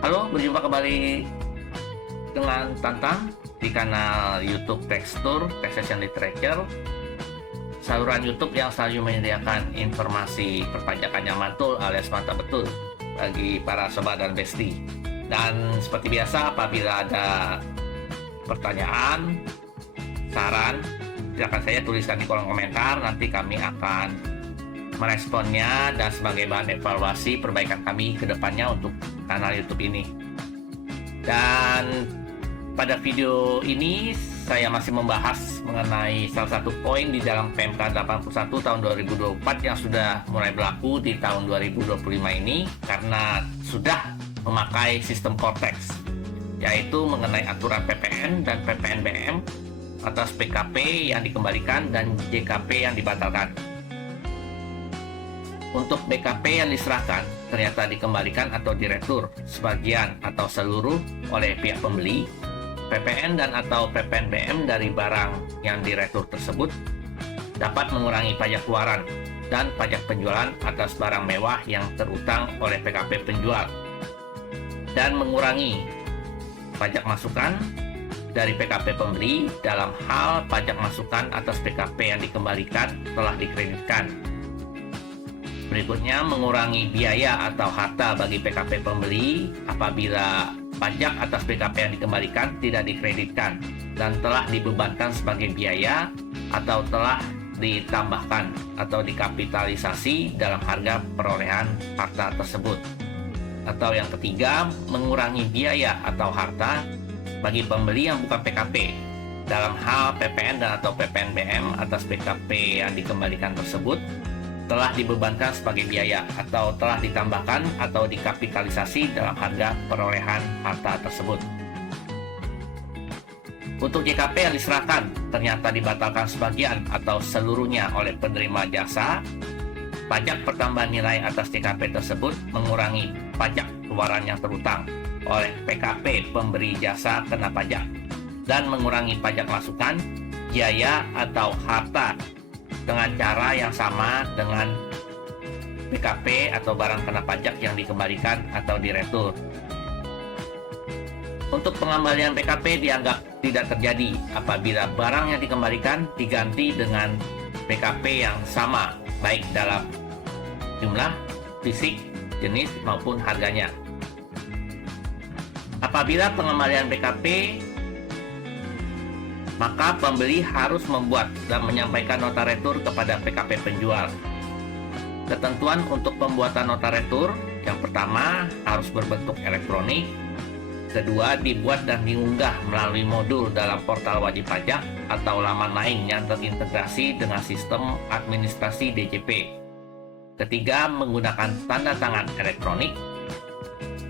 Halo, berjumpa kembali dengan Tantang di kanal YouTube Tekstur Taxation Literature, saluran YouTube yang selalu menyediakan informasi perpajakan yang mantul alias mantap betul bagi para sobat dan besti. Dan seperti biasa, apabila ada pertanyaan, saran, silakan saya tuliskan di kolom komentar. Nanti kami akan meresponnya dan sebagai bahan evaluasi perbaikan kami ke depannya untuk kanal YouTube ini. Dan pada video ini saya masih membahas mengenai salah satu poin di dalam PMK 81 tahun 2024 yang sudah mulai berlaku di tahun 2025 ini, karena sudah memakai sistem Cortex, yaitu mengenai aturan PPN dan PPNBM atas PKP yang dikembalikan dan JKP yang dibatalkan. Untuk BKP yang diserahkan ternyata dikembalikan atau diretur sebagian atau seluruh oleh pihak pembeli, PPN dan atau PPNBM dari barang yang diretur tersebut dapat mengurangi pajak keluaran dan pajak penjualan atas barang mewah yang terutang oleh PKP penjual, dan mengurangi pajak masukan dari PKP pembeli dalam hal pajak masukan atas PKP yang dikembalikan telah dikreditkan. Berikutnya, mengurangi biaya atau harta bagi PKP pembeli apabila pajak atas PKP yang dikembalikan tidak dikreditkan dan telah dibebankan sebagai biaya atau telah ditambahkan atau dikapitalisasi dalam harga perolehan harta tersebut. Atau yang ketiga, mengurangi biaya atau harta bagi pembeli yang bukan PKP dalam hal PPN dan atau PPNBM atas PKP yang dikembalikan tersebut telah dibebankan sebagai biaya atau telah ditambahkan atau dikapitalisasi dalam harga perolehan harta tersebut. Untuk JKP yang diserahkan ternyata dibatalkan sebagian atau seluruhnya oleh penerima jasa, pajak pertambahan nilai atas JKP tersebut mengurangi pajak keluaran yang terutang oleh PKP pemberi jasa kena pajak dan mengurangi pajak masukan, biaya atau harta dengan cara yang sama dengan PKP atau barang kena pajak yang dikembalikan atau diretur. Untuk pengembalian PKP dianggap tidak terjadi apabila barang yang dikembalikan diganti dengan PKP yang sama, baik dalam jumlah, fisik, jenis maupun harganya. Apabila pengembalian PKP, maka pembeli harus membuat dan menyampaikan nota retur kepada PKP penjual. Ketentuan untuk pembuatan nota retur, yang pertama harus berbentuk elektronik, kedua dibuat dan diunggah melalui modul dalam portal wajib pajak atau laman lain yang terintegrasi dengan sistem administrasi DJP. Ketiga, menggunakan tanda tangan elektronik.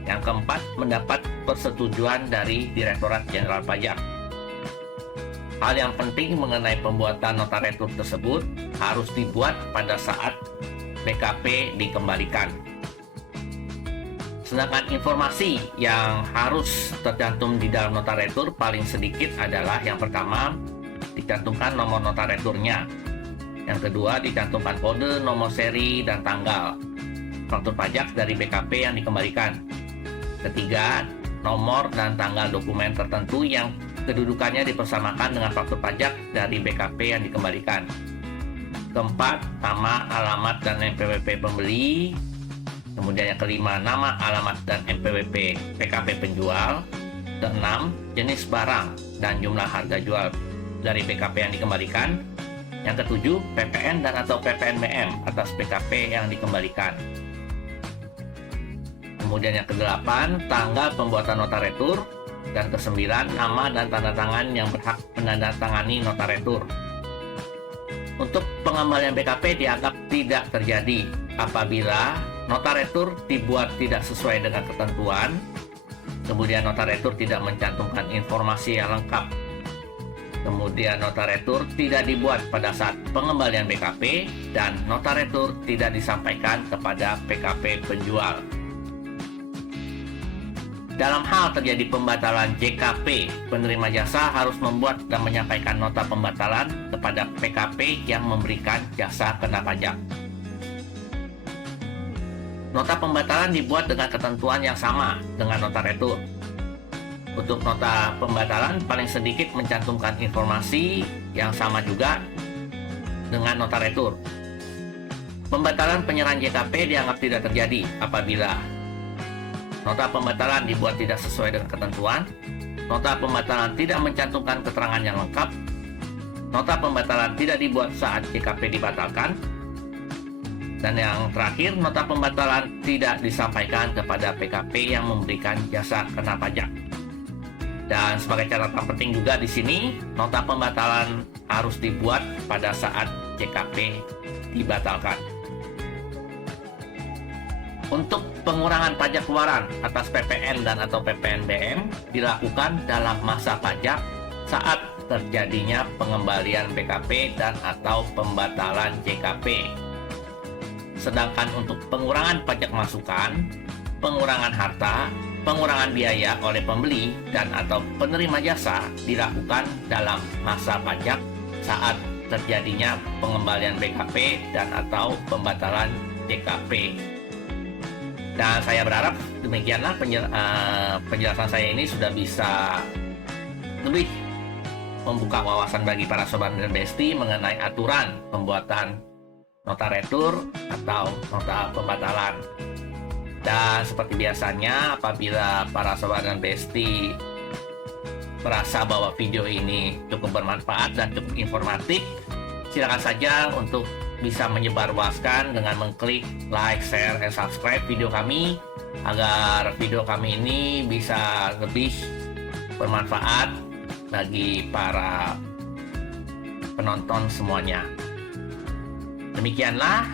Yang keempat, mendapat persetujuan dari Direktorat Jenderal Pajak. Hal yang penting mengenai pembuatan nota retur tersebut harus dibuat pada saat PKP dikembalikan. Sedangkan informasi yang harus tercantum di dalam nota retur paling sedikit adalah yang pertama, dicantumkan nomor nota returnya. Yang kedua, dicantumkan kode, nomor seri, dan tanggal faktur pajak dari PKP yang dikembalikan. Ketiga, nomor dan tanggal dokumen tertentu yang kedudukannya dipersamakan dengan faktur pajak dari BKP yang dikembalikan. Keempat, nama, alamat, dan NPWP pembeli. Kemudian yang kelima, nama, alamat, dan NPWP PKP penjual. Keenam, jenis barang dan jumlah harga jual dari BKP yang dikembalikan. Yang ketujuh, PPN dan atau PPNBM atas PKP yang dikembalikan. Kemudian yang kedelapan, tanggal pembuatan nota retur. Dan kesembilan, nama dan tanda tangan yang berhak menandatangani nota retur. Untuk pengembalian BKP dianggap tidak terjadi apabila nota retur dibuat tidak sesuai dengan ketentuan, kemudian nota retur tidak mencantumkan informasi yang lengkap, kemudian nota retur tidak dibuat pada saat pengembalian BKP, dan nota retur tidak disampaikan kepada PKP penjual. Dalam hal terjadi pembatalan JKP, penerima jasa harus membuat dan menyampaikan nota pembatalan kepada PKP yang memberikan jasa kena pajak. Nota pembatalan dibuat dengan ketentuan yang sama dengan nota retur. Untuk nota pembatalan paling sedikit mencantumkan informasi yang sama juga dengan nota retur. Pembatalan penyerahan JKP dianggap tidak terjadi apabila nota pembatalan dibuat tidak sesuai dengan ketentuan, nota pembatalan tidak mencantumkan keterangan yang lengkap, nota pembatalan tidak dibuat saat JKP dibatalkan, dan yang terakhir, nota pembatalan tidak disampaikan kepada PKP yang memberikan jasa kena pajak. Dan sebagai catatan penting juga di sini, nota pembatalan harus dibuat pada saat JKP dibatalkan. Untuk pengurangan pajak keluaran atas PPN dan atau PPNBM dilakukan dalam masa pajak saat terjadinya pengembalian PKP dan atau pembatalan JKP. Sedangkan untuk pengurangan pajak masukan, pengurangan harta, pengurangan biaya oleh pembeli dan atau penerima jasa dilakukan dalam masa pajak saat terjadinya pengembalian BKP dan atau pembatalan JKP. Dan saya berharap demikianlah penjelasan saya ini sudah bisa lebih membuka wawasan bagi para sobat dan besti mengenai aturan pembuatan nota retur atau nota pembatalan. Dan seperti biasanya, apabila para sobat dan besti merasa bahwa video ini cukup bermanfaat dan cukup informatif, silakan saja untuk bisa menyebarluaskan dengan mengklik like, share, dan subscribe video kami agar video kami ini bisa lebih bermanfaat bagi para penonton semuanya. Demikianlah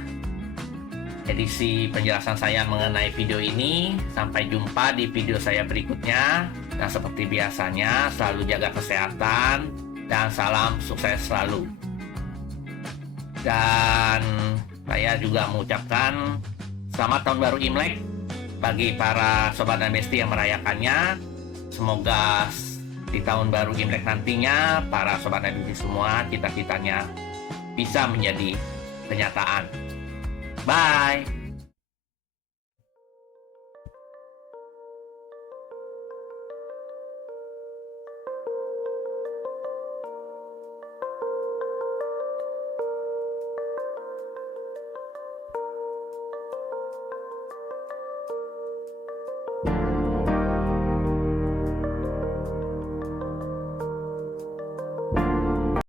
edisi penjelasan saya mengenai video ini. Sampai jumpa di video saya berikutnya. Dan seperti biasanya, selalu jaga kesehatan dan salam sukses selalu. Dan saya juga mengucapkan selamat tahun baru Imlek bagi para sobat dan besti yang merayakannya. Semoga di tahun baru Imlek nantinya para sobat dan besti semua cita-citanya bisa menjadi kenyataan. Bye.